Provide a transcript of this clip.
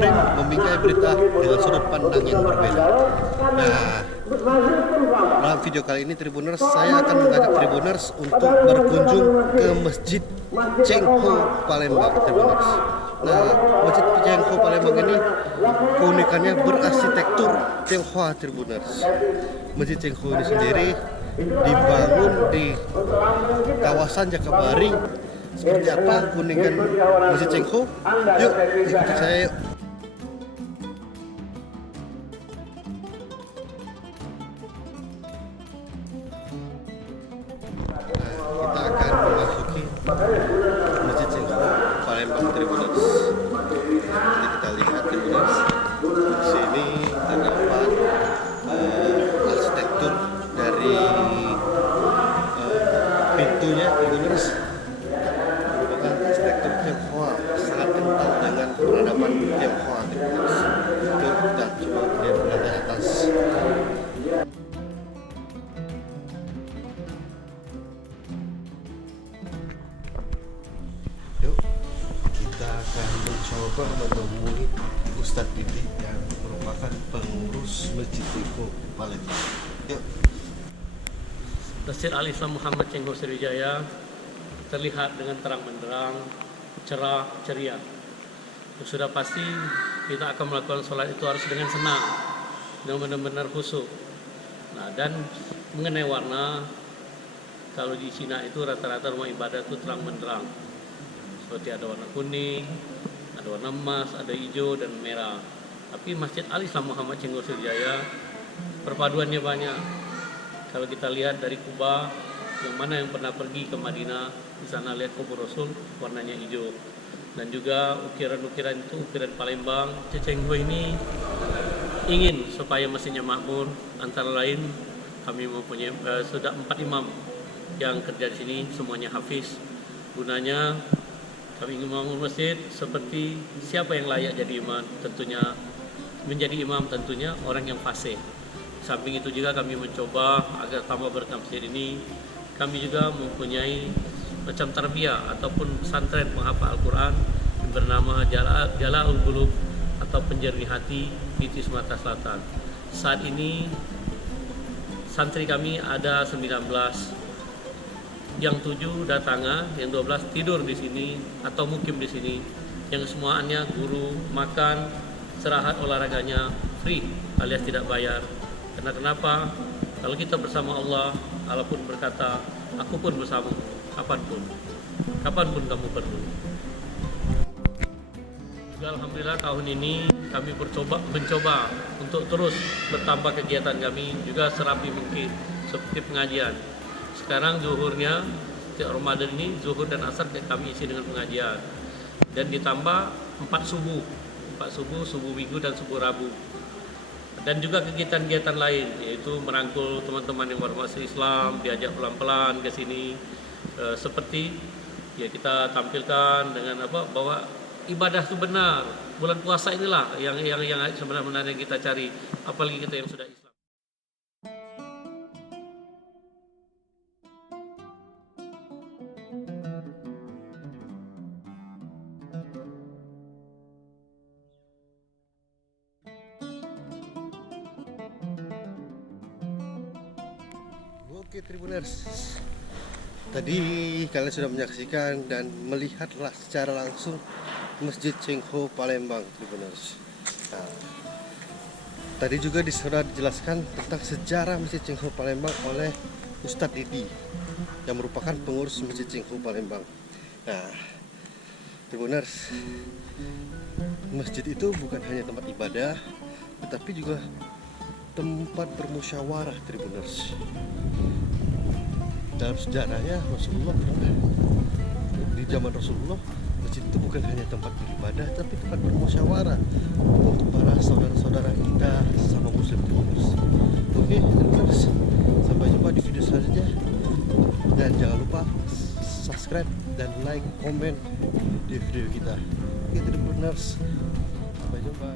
frame membingkai berita dengan sudut pandang yang berbeda. Nah, dalam video kali ini Tribuners, saya akan mengajak Tribuners untuk berkunjung ke Masjid Cengho Palembang, Tribuners. Nah, Masjid Cengho Palembang ini keunikannya berarsitektur Tionghoa, Tribuners. Masjid Cengho ini sendiri dibangun di kawasan Jakabaring. Seperti apa keunikan Masjid Cengho? Yuk, ikuti saya yuk. Kita akan memasuki Masjid Cengho Palembang, Tribuners. Nanti kita lihat, Tribuners. Di sini terdapat arsitektur dari pintunya, Tribuners. Merupakan arsitektur Tionghoa, sangat kental dengan peradaban Tionghoa, Tribuners. Yuk kita coba lihat lantai atas. Yuk, kita akan mencoba menemui Ustadz Didi yang merupakan pengurus Masjid Cengho Palembang. Yuk. Masjid Al-Islam Muhammad Cengho Sriwijaya terlihat dengan terang benderang, cerah, ceria. Sudah pasti kita akan melakukan sholat itu harus dengan senang, dengan benar-benar khusyuk. Nah, dan mengenai warna, kalau di Cina itu rata-rata rumah ibadah itu terang benderang. Seperti ada warna kuning, ada warna emas, ada hijau dan merah. Tapi Masjid Al-Islam Muhammad Cengho Sriwijaya perpaduannya banyak. Kalau kita lihat dari Kuba, yang mana yang pernah pergi ke Madinah, di sana lihat kubur Rasul warnanya hijau. Dan juga ukiran-ukiran itu ukiran Palembang. Cengho ini ingin supaya masjidnya makmur. Antara lain kami mempunyai sudah 4 imam yang kerja di sini, semuanya hafiz. Gunanya kami ingin membangun masjid seperti siapa yang layak jadi imam, tentunya menjadi imam tentunya orang yang fasih. Samping itu juga kami mencoba agar tambah berkah masjid ini, kami juga mempunyai macam tarbiyah ataupun pesantren penghafal Al-Quran yang bernama Jala'ul Qulub atau penjernih hati di Sumatera Selatan. Saat ini santri kami ada 19, yang 7 datang, yang 12 tidur di sini atau mukim di sini. Yang semuanya guru, makan, istirahat, olahraganya free alias tidak bayar. Karena kenapa? Kalau kita bersama Allah, Allah pun berkata, aku pun bersamamu kapanpun kamu perlu. Juga alhamdulillah tahun ini kami mencoba untuk terus bertambah kegiatan kami, juga serapi mungkin seperti pengajian. Sekarang zuhurnya Ramadan ini, zuhur dan asar kami isi dengan pengajian. Dan ditambah 4 subuh minggu dan subuh Rabu. Dan juga kegiatan-kegiatan lain, yaitu merangkul teman-teman yang baru masuk Islam, diajak pelan-pelan ke sini. Seperti ya kita tampilkan dengan bahwa ibadah itu benar. Bulan puasa inilah yang sebenarnya kita cari, apalagi kita yang sudah Islam. Oke Tribuners, tadi kalian sudah menyaksikan dan melihatlah secara langsung Masjid Cengho Palembang, Tribuners. Nah, tadi juga sudah dijelaskan tentang sejarah Masjid Cengho Palembang oleh Ustadz Didi yang merupakan pengurus Masjid Cengho Palembang. Nah, Tribuners, masjid itu bukan hanya tempat ibadah, tetapi juga tempat bermusyawarah, Tribuners. Dalam sejarahnya Rasulullah pernah, di zaman Rasulullah, masjid itu bukan hanya tempat beribadah, tapi tempat bermusyawarah untuk para saudara-saudara kita sama muslim, Tribuners. Oke, Tribuners, sampai jumpa di video selanjutnya. Dan jangan lupa subscribe dan like, komen di video kita. Oke, Tribuners, sampai jumpa.